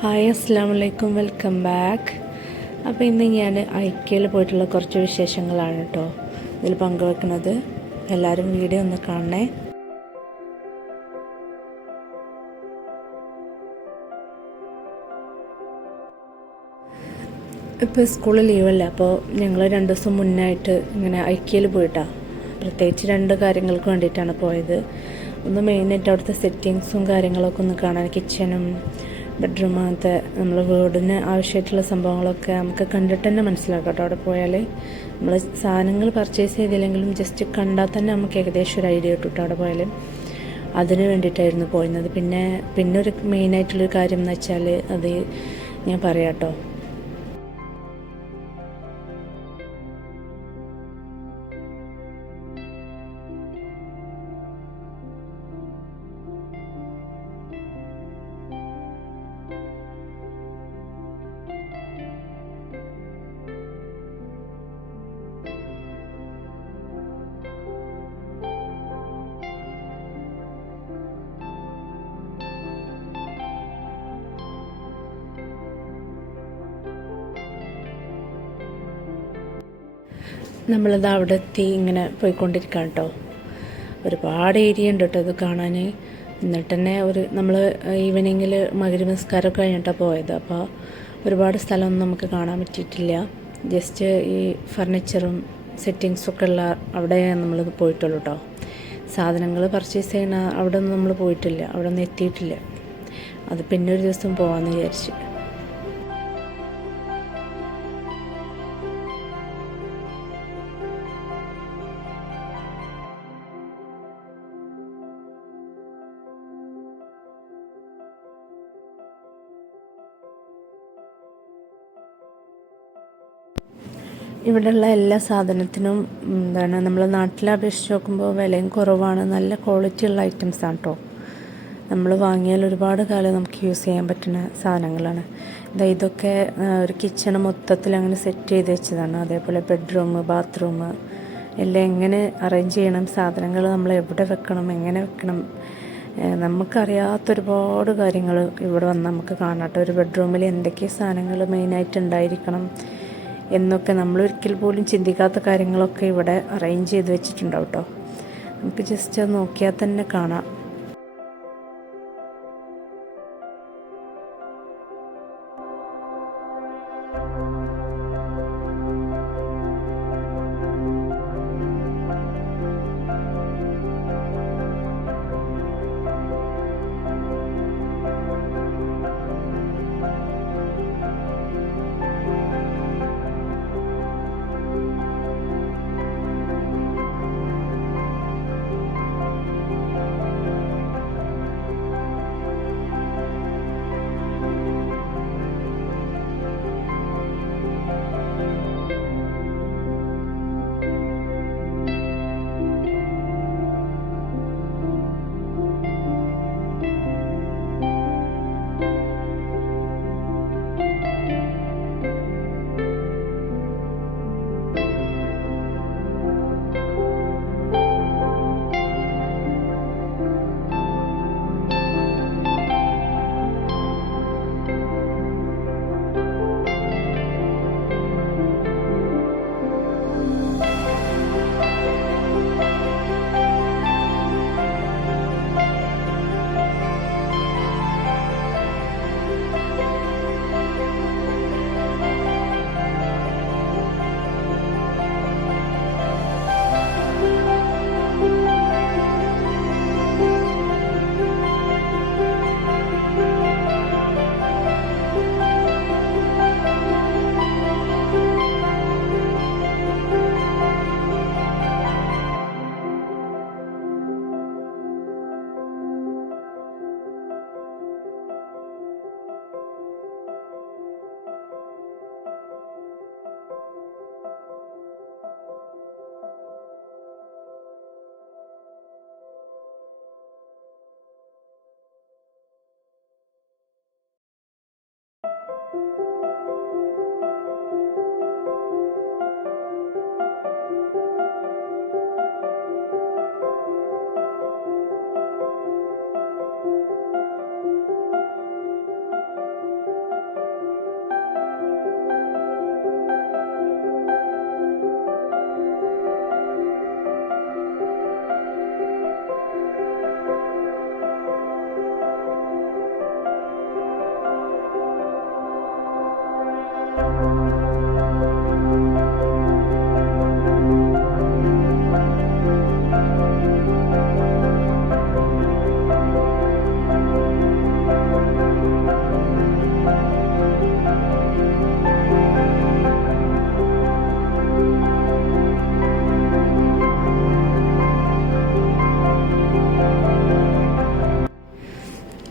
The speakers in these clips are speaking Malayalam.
ഹായ്, അസ്സാം വലൈക്കും, വെൽക്കം ബാക്ക്. അപ്പോൾ ഇന്ന് ഞാൻ ഐക്യയിൽ പോയിട്ടുള്ള കുറച്ച് വിശേഷങ്ങളാണ് കേട്ടോ ഇതിൽ പങ്കുവെക്കുന്നത്. എല്ലാവരും വീഡിയോ ഒന്ന് കാണണേ. ഇപ്പോൾ സ്കൂളിൽ ലീവല്ല, അപ്പോൾ ഞങ്ങൾ 2 ദിവസം മുന്നായിട്ട് ഇങ്ങനെ ഐക്യയിൽ പോയിട്ടാണ്. പ്രത്യേകിച്ച് 2 കാര്യങ്ങൾക്ക് വേണ്ടിയിട്ടാണ് പോയത്. ഒന്ന് മെയിനായിട്ട് അവിടുത്തെ സെറ്റിങ്സും കാര്യങ്ങളൊക്കെ ഒന്ന് കാണാൻ, കിച്ചണും ബെഡ്റൂം, അങ്ങനത്തെ നമ്മൾ വീടിന് ആവശ്യമായിട്ടുള്ള സംഭവങ്ങളൊക്കെ നമുക്ക് കണ്ടിട്ട് തന്നെ മനസ്സിലാക്കാം കേട്ടോ. അവിടെ പോയാൽ നമ്മൾ സാധനങ്ങൾ പർച്ചേസ് ചെയ്തില്ലെങ്കിലും ജസ്റ്റ് കണ്ടാൽ തന്നെ നമുക്ക് ഏകദേശം ഒരു ഐഡിയ കിട്ടും കേട്ടോ. അവിടെ പോയാൽ അതിന് വേണ്ടിയിട്ടായിരുന്നു പോയിരുന്നത്. പിന്നെ ഒരു മെയിനായിട്ടുള്ളൊരു കാര്യം എന്ന് വെച്ചാൽ അത് ഞാൻ പറയാം കേട്ടോ. നമ്മളിത് അവിടെ എത്തി ഇങ്ങനെ പോയിക്കൊണ്ടിരിക്കാം കേട്ടോ. ഒരുപാട് ഏരിയ ഉണ്ട് കേട്ടോ ഇത് കാണാൻ. എന്നിട്ട് തന്നെ നമ്മൾ ഈവനിങ്ങിൽ മഗ്‌രിബ് നിസ്കാരമൊക്കെ കഴിഞ്ഞിട്ടാണ് പോയത്. അപ്പോൾ ഒരുപാട് സ്ഥലമൊന്നും നമുക്ക് കാണാൻ പറ്റിയിട്ടില്ല. ജസ്റ്റ് ഈ ഫർണിച്ചറും സെറ്റിങ്സൊക്കെ ഉള്ള അവിടെ നമ്മൾ പോയിട്ടുള്ളൂ കേട്ടോ. സാധനങ്ങൾ പർച്ചേസ് ചെയ്യുന്ന അവിടെ ഒന്നും നമ്മൾ പോയിട്ടില്ല, അവിടെ ഒന്നും എത്തിയിട്ടില്ല. അത് പിന്നെ ഒരു ദിവസം പോകാമെന്ന് വിചാരിച്ചു. ഇവിടെയുള്ള എല്ലാ സാധനത്തിനും നമ്മൾ നാട്ടിലെ അപേക്ഷിച്ച് നോക്കുമ്പോൾ വിലയും കുറവാണ്. നല്ല ക്വാളിറ്റി ഉള്ള ഐറ്റംസാണ് കേട്ടോ. നമ്മൾ വാങ്ങിയാൽ ഒരുപാട് കാലം നമുക്ക് യൂസ് ചെയ്യാൻ പറ്റുന്ന സാധനങ്ങളാണ്. ഇതൊക്കെ ഒരു കിച്ചണ് മൊത്തത്തിൽ അങ്ങനെ സെറ്റ് ചെയ്ത് വെച്ചതാണ്. അതേപോലെ ബെഡ്റൂം, ബാത്റൂം എല്ലാം എങ്ങനെ അറേഞ്ച് ചെയ്യണം, സാധനങ്ങൾ നമ്മൾ എവിടെ വെക്കണം, എങ്ങനെ വെക്കണം, നമുക്കറിയാത്തൊരുപാട് കാര്യങ്ങൾ ഇവിടെ വന്ന് നമുക്ക് കാണാം കേട്ടോ. ഒരു ബെഡ്റൂമിൽ എന്തൊക്കെ സാധനങ്ങൾ മെയിനായിട്ട് ഉണ്ടായിരിക്കണം എന്നൊക്കെ നമ്മൾ ഒരിക്കൽ പോലും ചിന്തിക്കാത്ത കാര്യങ്ങളൊക്കെ ഇവിടെ അറേഞ്ച് ചെയ്ത് വെച്ചിട്ടുണ്ടാവും കേട്ടോ. നമുക്ക് ജസ്റ്റ് അത് നോക്കിയാൽ തന്നെ കാണാം.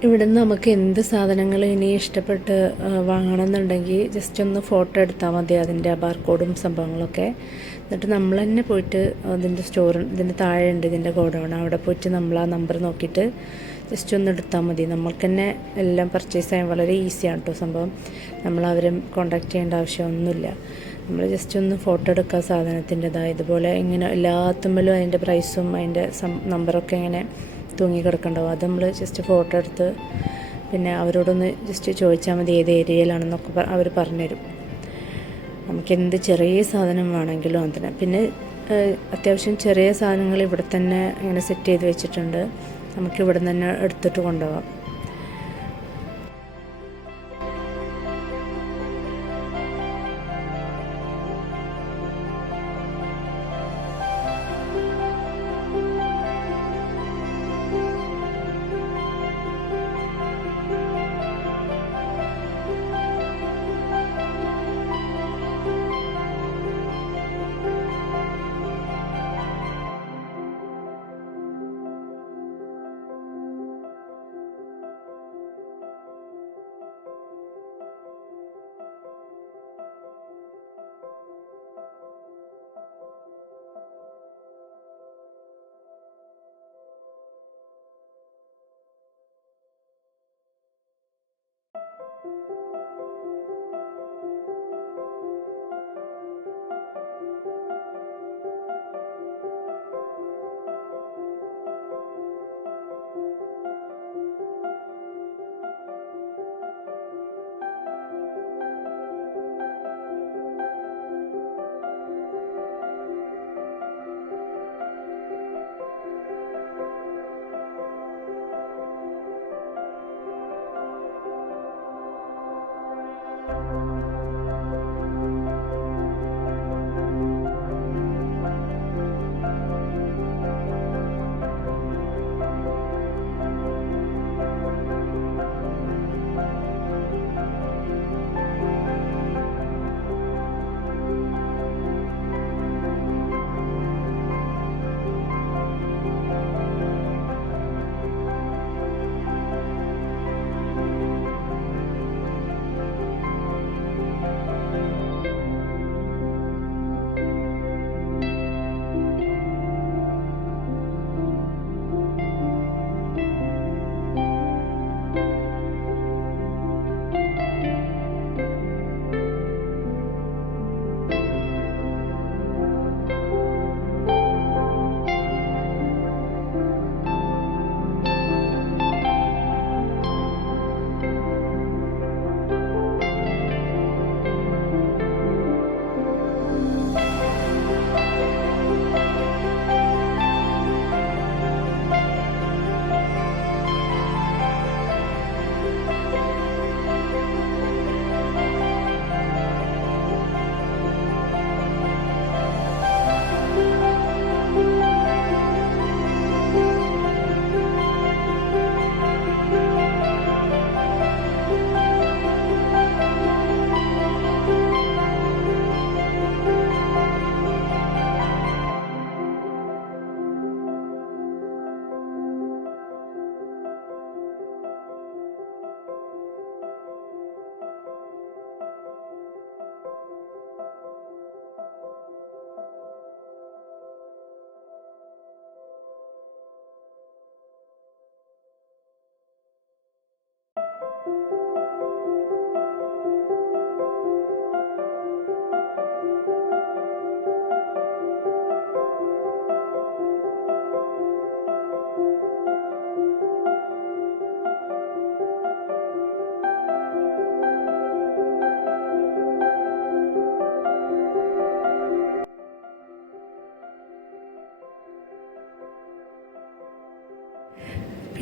ഇവിടുന്ന് നമുക്ക് എന്ത് സാധനങ്ങൾ ഇനി ഇഷ്ടപ്പെട്ട് വാങ്ങണമെന്നുണ്ടെങ്കിൽ ജസ്റ്റ് ഒന്ന് ഫോട്ടോ എടുത്താൽ മതി, അതിൻ്റെ ബാർകോഡും സംഭവങ്ങളൊക്കെ. എന്നിട്ട് നമ്മൾ തന്നെ പോയിട്ട് ഇതിൻ്റെ താഴെ ഉണ്ട് ഇതിൻ്റെ ഗോഡൗൺ, അവിടെ പോയിട്ട് നമ്മൾ ആ നമ്പർ നോക്കിയിട്ട് ജസ്റ്റ് ഒന്ന് എടുത്താൽ മതി. നമ്മൾക്ക് തന്നെ എല്ലാം പർച്ചേസ് ചെയ്യാൻ വളരെ ഈസിയാണ് കേട്ടോ സംഭവം. നമ്മൾ അവരെ കോൺടാക്ട് ചെയ്യേണ്ട ആവശ്യമൊന്നുമില്ല. നമ്മൾ ജസ്റ്റ് ഒന്ന് ഫോട്ടോ എടുക്കുക സാധനത്തിൻ്റെതായ ഇതുപോലെ ഇങ്ങനെ എല്ലാത്തുമ്പോഴും അതിൻ്റെ പ്രൈസും അതിൻ്റെ നമ്പറൊക്കെ ഇങ്ങനെ തൂങ്ങിക്കിടക്കണ്ടാവും. അത് നമ്മൾ ജസ്റ്റ് ഫോട്ടോ എടുത്ത് പിന്നെ അവരോടൊന്ന് ജസ്റ്റ് ചോദിച്ചാൽ മതി ഏത് ഏരിയയിലാണെന്നൊക്കെ അവർ പറഞ്ഞുതരും. നമുക്ക് എന്ത് ചെറിയ സാധനം വേണമെങ്കിലും അതിന്. പിന്നെ അത്യാവശ്യം ചെറിയ സാധനങ്ങൾ ഇവിടെ തന്നെ ഇങ്ങനെ സെറ്റ് ചെയ്ത് വെച്ചിട്ടുണ്ട്, നമുക്ക് ഇവിടെ തന്നെ എടുത്തിട്ട് കൊണ്ടുപോകാം.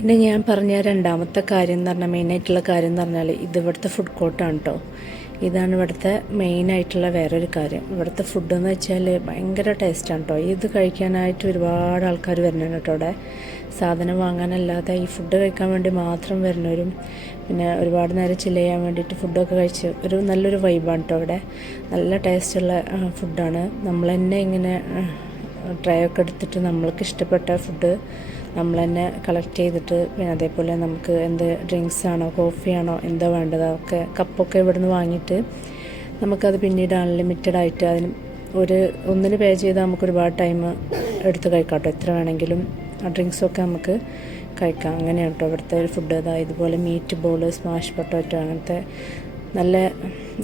പിന്നെ ഞാൻ പറഞ്ഞ രണ്ടാമത്തെ കാര്യം എന്ന് പറഞ്ഞാൽ മെയിനായിട്ടുള്ള കാര്യം എന്ന് പറഞ്ഞാൽ ഇത് ഇവിടുത്തെ ഫുഡ് കോർട്ടാണ് കേട്ടോ. ഇതാണ് ഇവിടുത്തെ മെയിനായിട്ടുള്ള വേറൊരു കാര്യം. ഇവിടുത്തെ ഫുഡെന്ന് വെച്ചാൽ ഭയങ്കര ടേസ്റ്റാണ് കേട്ടോ. ഇത് കഴിക്കാനായിട്ട് ഒരുപാട് ആൾക്കാർ വരുന്നുണ്ട് കേട്ടോ. ഇവിടെ സാധനം വാങ്ങാനല്ലാതെ ഈ ഫുഡ് കഴിക്കാൻ വേണ്ടി മാത്രം വരുന്നവരും പിന്നെ ഒരുപാട് നേരം ചില്ല് ചെയ്യാൻ വേണ്ടിയിട്ട് ഫുഡൊക്കെ കഴിച്ച് ഒരു നല്ലൊരു വൈബാണ് കേട്ടോ. ഇവിടെ നല്ല ടേസ്റ്റുള്ള ഫുഡാണ്. നമ്മൾ തന്നെ ഇങ്ങനെ ട്രേ ഒക്കെ എടുത്തിട്ട് നമ്മൾക്ക് ഇഷ്ടപ്പെട്ട ഫുഡ് നമ്മൾ തന്നെ കളക്ട് ചെയ്തിട്ട് പിന്നെ അതേപോലെ നമുക്ക് എന്ത് ഡ്രിങ്ക്സ് ആണോ കോഫിയാണോ എന്താ വേണ്ടത് അതൊക്കെ കപ്പൊക്കെ ഇവിടുന്ന് വാങ്ങിയിട്ട് നമുക്കത് പിന്നീട് അൺലിമിറ്റഡ് ആയിട്ട് അതിന് ഒന്നിന് പേ ചെയ്താൽ നമുക്ക് ഒരുപാട് ടൈം എടുത്ത് കഴിക്കാം കേട്ടോ. എത്ര വേണമെങ്കിലും ആ ഡ്രിങ്ക്സൊക്കെ നമുക്ക് കഴിക്കാം. അങ്ങനെയാണ് കേട്ടോ ഇവിടുത്തെ ഒരു ഫുഡ്. ഇതുപോലെ മീറ്റ് ബോൾ, സ്മാഷ് പൊട്ടാറ്റോ അങ്ങനത്തെ നല്ല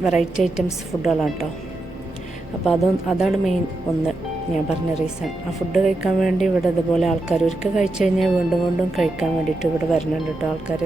വെറൈറ്റി ഐറ്റംസ് ഫുഡുകളാണ് കേട്ടോ. അപ്പോൾ അതാണ് മെയിൻ ഒന്ന് ഞാൻ പറഞ്ഞ റീസൺ. ആ ഫുഡ് കഴിക്കാൻ വേണ്ടി ഇവിടെ ഇതുപോലെ ആൾക്കാർ ഒരിക്കൽ കഴിച്ചു കഴിഞ്ഞാൽ വീണ്ടും വീണ്ടും കഴിക്കാൻ വേണ്ടിയിട്ട് ഇവിടെ വരുന്നുണ്ട് കേട്ടോ ആൾക്കാർ.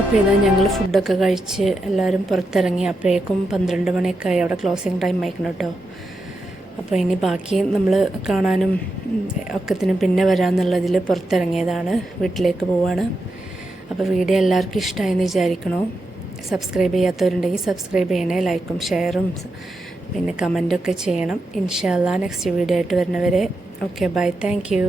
അപ്പോൾ ഇതാ ഞങ്ങൾ ഫുഡൊക്കെ കഴിച്ച് എല്ലാവരും പുറത്തിറങ്ങി. അപ്പോഴേക്കും 12 മണിയൊക്കെ ആയി. അവിടെ ക്ലോസിങ് ടൈം ആയിക്കണം കേട്ടോ. അപ്പോൾ ഇനി ബാക്കി നമ്മൾ കാണാനും ഒക്കത്തിനും പിന്നെ വരാമെന്നുള്ളതിൽ പുറത്തിറങ്ങിയതാണ്. വീട്ടിലേക്ക് പോവാണ്. അപ്പോൾ വീഡിയോ എല്ലാവർക്കും ഇഷ്ടമായെന്ന് വിചാരിക്കണോ. സബ്സ്ക്രൈബ് ചെയ്യാത്തവരുണ്ടെങ്കിൽ സബ്സ്ക്രൈബ് ചെയ്യണേ. ലൈക്കും ഷെയറും പിന്നെ കമൻറ്റൊക്കെ ചെയ്യണം. ഇൻഷാ അല്ലാഹ് നെക്സ്റ്റ് വീഡിയോ ആയിട്ട് വരുന്നവരെ ഓക്കെ ബൈ. Thank you.